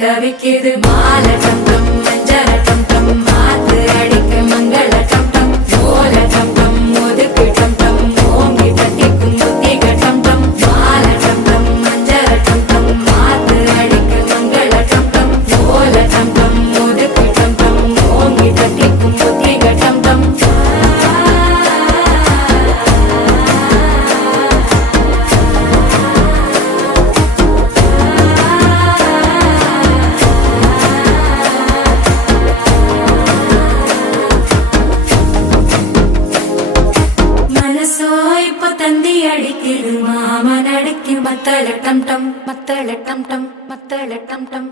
தவிக்குது மால டம் டம் மஞ்சள டம் டம் மாத்து அடிக்க மங்கள டம் டம் ஓல டம் டம் ஒதுக்கு டம் டம் ஓங்கி தட்டிக்கும் புத்திக டம் டம் மால டம் டம் மஞ்சள டம் டம் மாத்து அடிக்க மங்கள டம் டம் ஓல டம் டம் ஒதுக்கு டம் டம் ஓங்கி தட்டிக்கும் புத்திக டம் டம் தந்தி அடிக்குது மாமன் அடிக்கு மத்தள டம் டம் மத்தள டம் டம் மத்தள டம் டம்